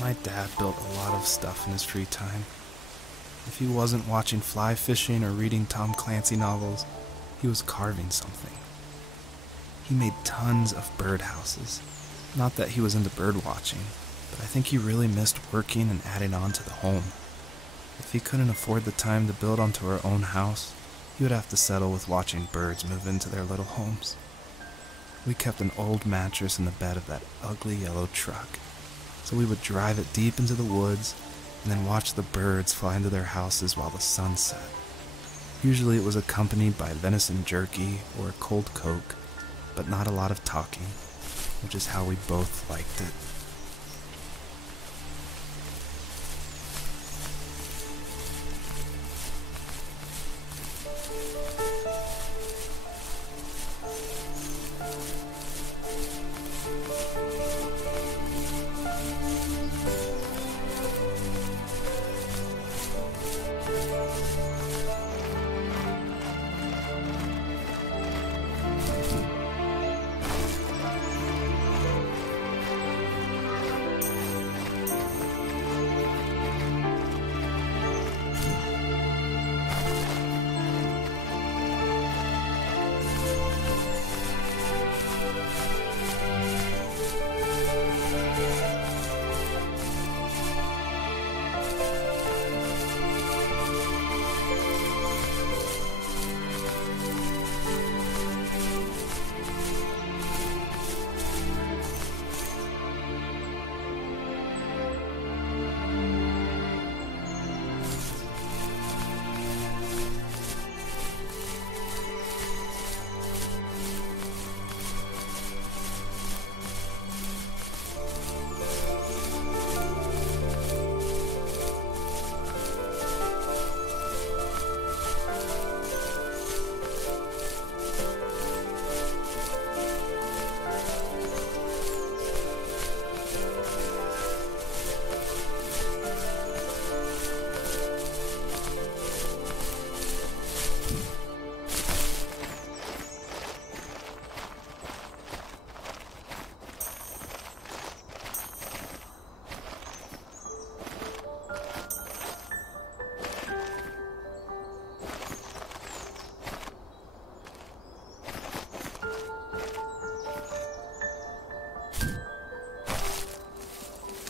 My dad built a lot of stuff in his free time. If he wasn't watching fly fishing or reading Tom Clancy novels, he was carving something. He made tons of birdhouses. Not that he was into bird watching, but I think he really missed working and adding on to the home. If he couldn't afford the time to build onto our own house, he would have to settle with watching birds move into their little homes. We kept an old mattress in the bed of that ugly yellow truck, so we would drive it deep into the woods and then watch the birds fly into their houses while the sun set. Usually it was accompanied by venison jerky or a cold Coke, but not a lot of talking, which is how we both liked it.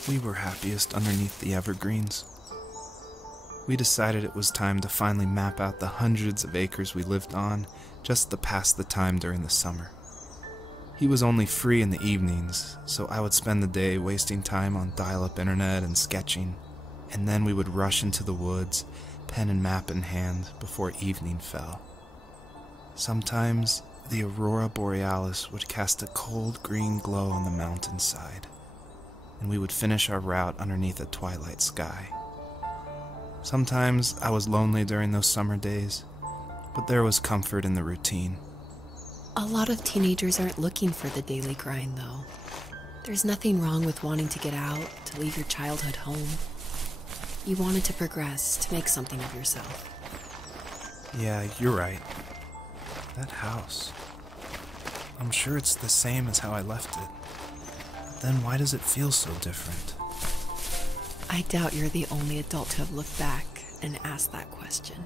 We were happiest underneath the evergreens. We decided it was time to finally map out the hundreds of acres we lived on just to pass the time during the summer. He was only free in the evenings, so I would spend the day wasting time on dial-up internet and sketching, and then we would rush into the woods, pen and map in hand, before evening fell. Sometimes the aurora borealis would cast a cold green glow on the mountainside, and we would finish our route underneath a twilight sky. Sometimes I was lonely during those summer days, but there was comfort in the routine. A lot of teenagers aren't looking for the daily grind, though. There's nothing wrong with wanting to get out, to leave your childhood home. You wanted to progress, to make something of yourself. Yeah, you're right. That house. I'm sure it's the same as how I left it. Then why does it feel so different? I doubt you're the only adult to have looked back and asked that question.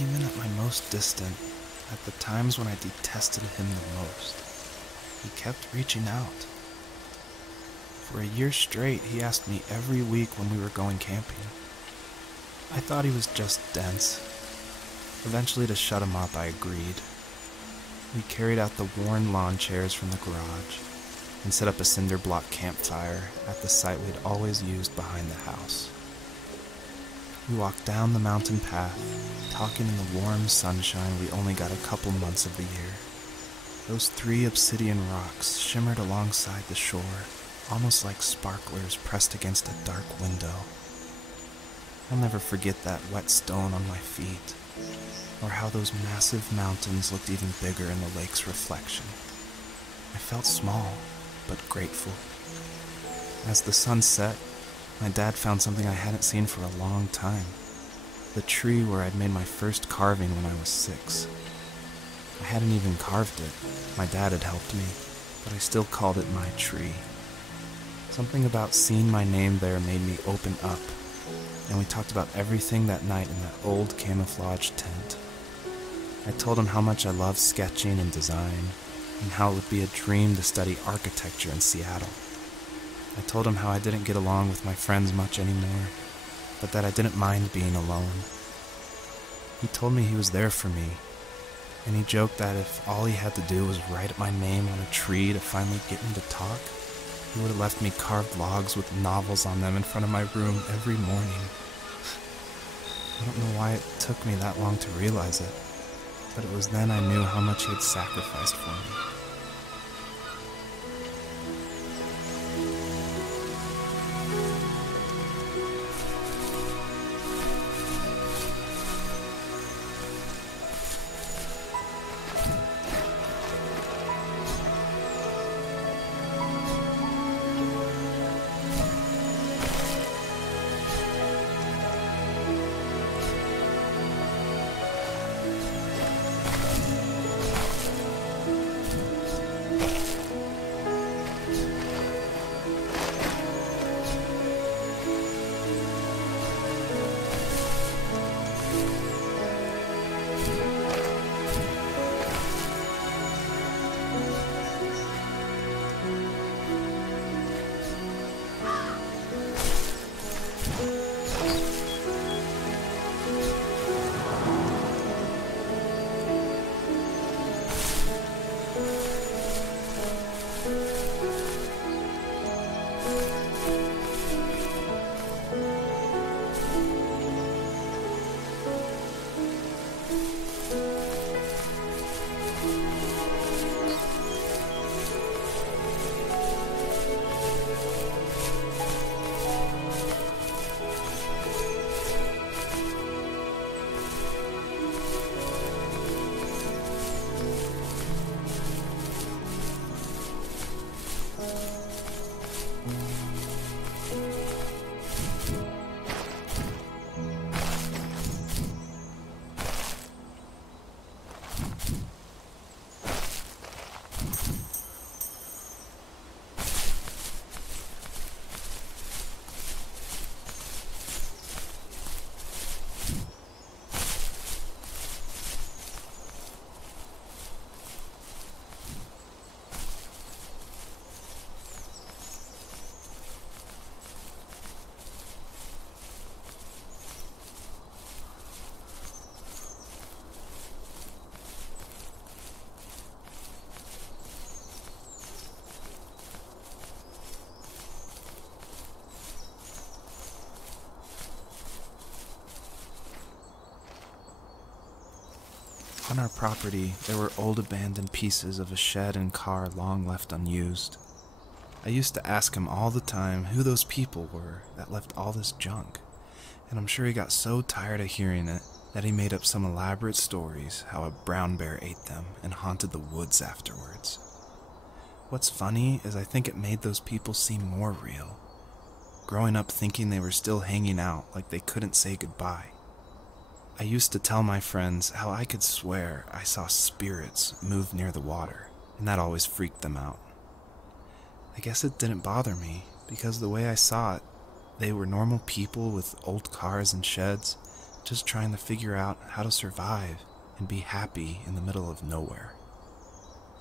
even at my most distant, at the times when I detested him the most, he kept reaching out. For a year straight, he asked me every week when we were going camping. I thought he was just dense. Eventually, to shut him up, I agreed. We carried out the worn lawn chairs from the garage and set up a cinder block campfire at the site we'd always used behind the house. We walked down the mountain path, talking in the warm sunshine we only got a couple months of the year. Those 3 obsidian rocks shimmered alongside the shore, almost like sparklers pressed against a dark window. I'll never forget that wet stone on my feet, or how those massive mountains looked even bigger in the lake's reflection. I felt small, but grateful. As the sun set, my dad found something I hadn't seen for a long time. The tree where I'd made my first carving when I was 6. I hadn't even carved it. My dad had helped me, but I still called it my tree. Something about seeing my name there made me open up, and we talked about everything that night in that old camouflage tent. I told him how much I loved sketching and design, and how it would be a dream to study architecture in Seattle. I told him how I didn't get along with my friends much anymore, but that I didn't mind being alone. He told me he was there for me, and he joked that if all he had to do was write my name on a tree to finally get me to talk, he would have left me carved logs with novels on them in front of my room every morning. I don't know why it took me that long to realize it, but it was then I knew how much he had sacrificed for me. On our property, there were old abandoned pieces of a shed and car long left unused. I used to ask him all the time who those people were that left all this junk, and I'm sure he got so tired of hearing it that he made up some elaborate stories how a brown bear ate them and haunted the woods afterwards. What's funny is I think it made those people seem more real, growing up thinking they were still hanging out like they couldn't say goodbye. I used to tell my friends how I could swear I saw spirits move near the water, and that always freaked them out. I guess it didn't bother me, because the way I saw it, they were normal people with old cars and sheds, just trying to figure out how to survive and be happy in the middle of nowhere.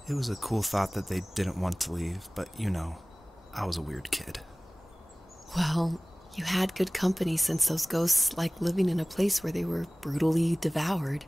It was a cool thought that they didn't want to leave, but I was a weird kid. Well, you had good company since those ghosts like living in a place where they were brutally devoured.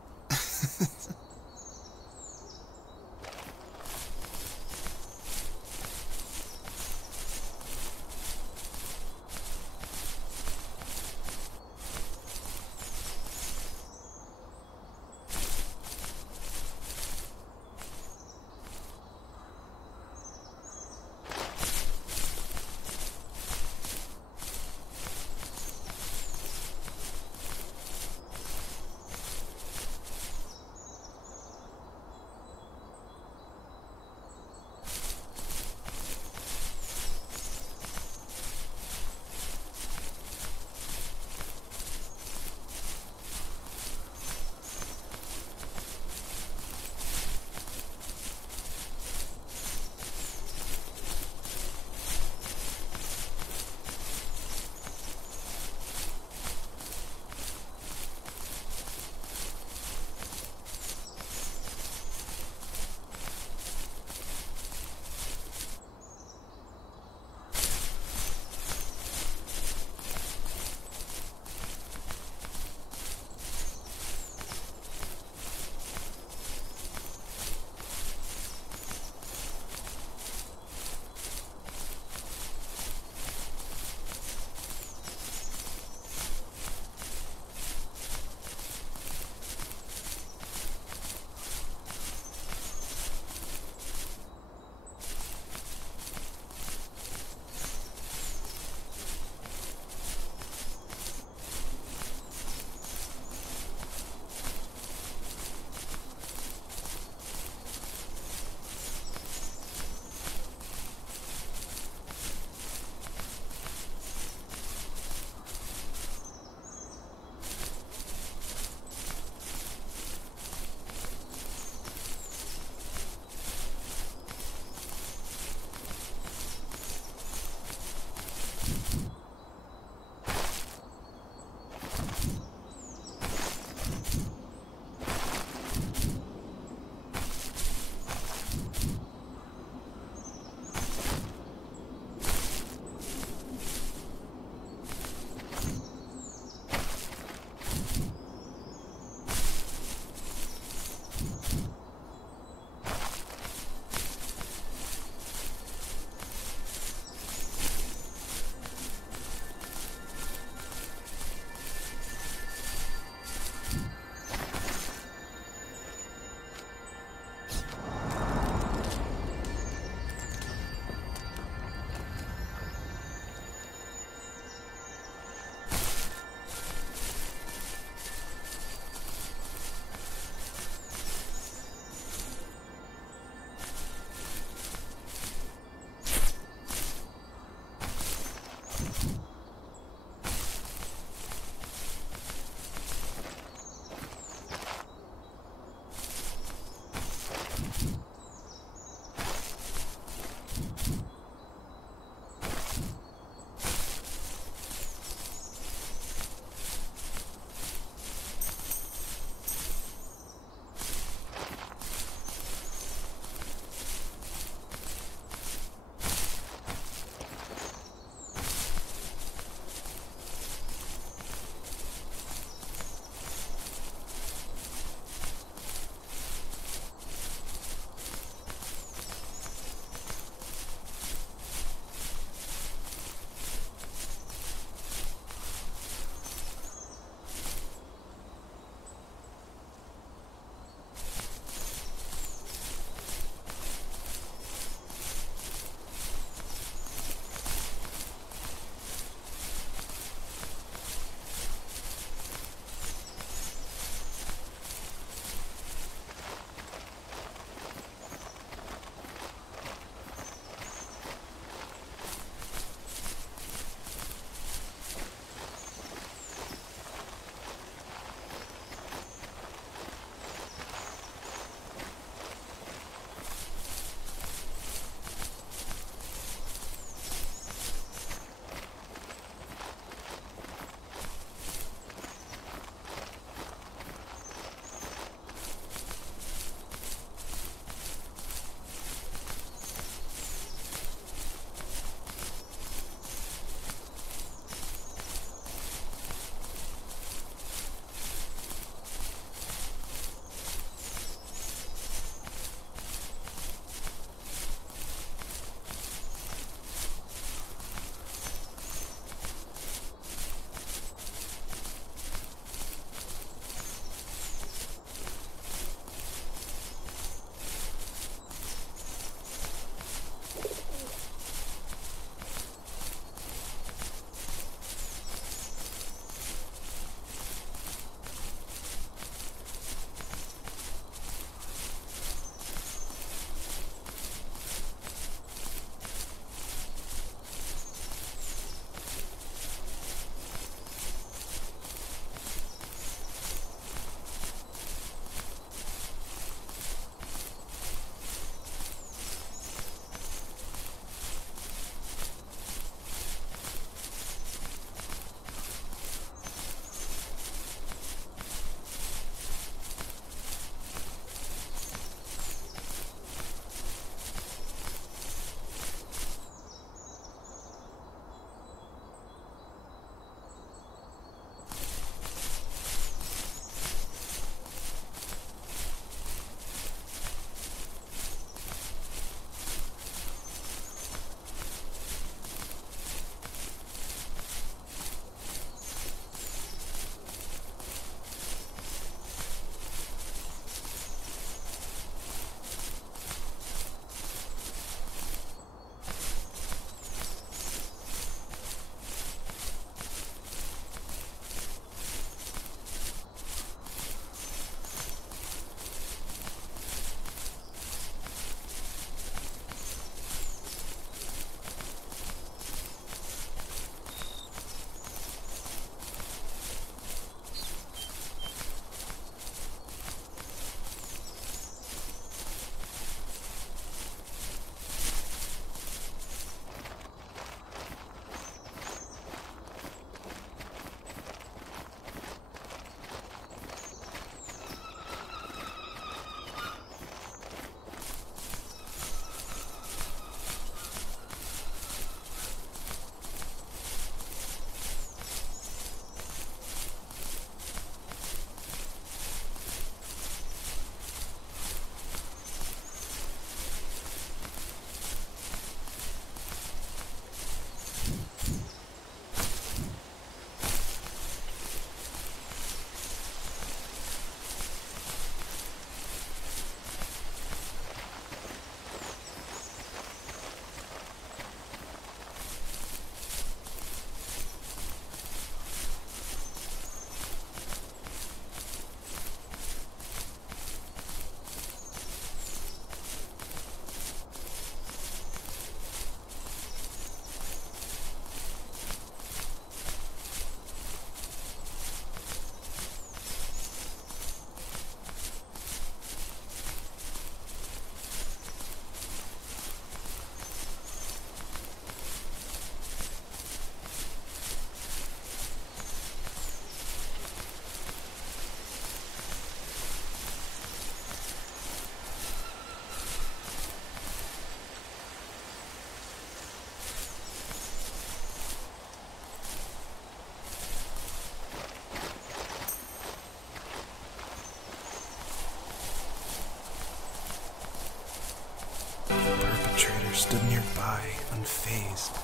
stood nearby, unfazed,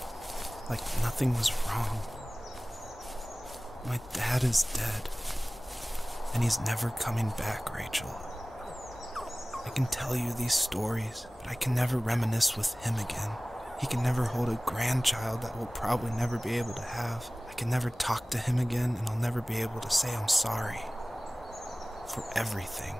like nothing was wrong. My dad is dead, and he's never coming back, Rachel. I can tell you these stories, but I can never reminisce with him again. He can never hold a grandchild that we'll probably never be able to have. I can never talk to him again, and I'll never be able to say I'm sorry for everything.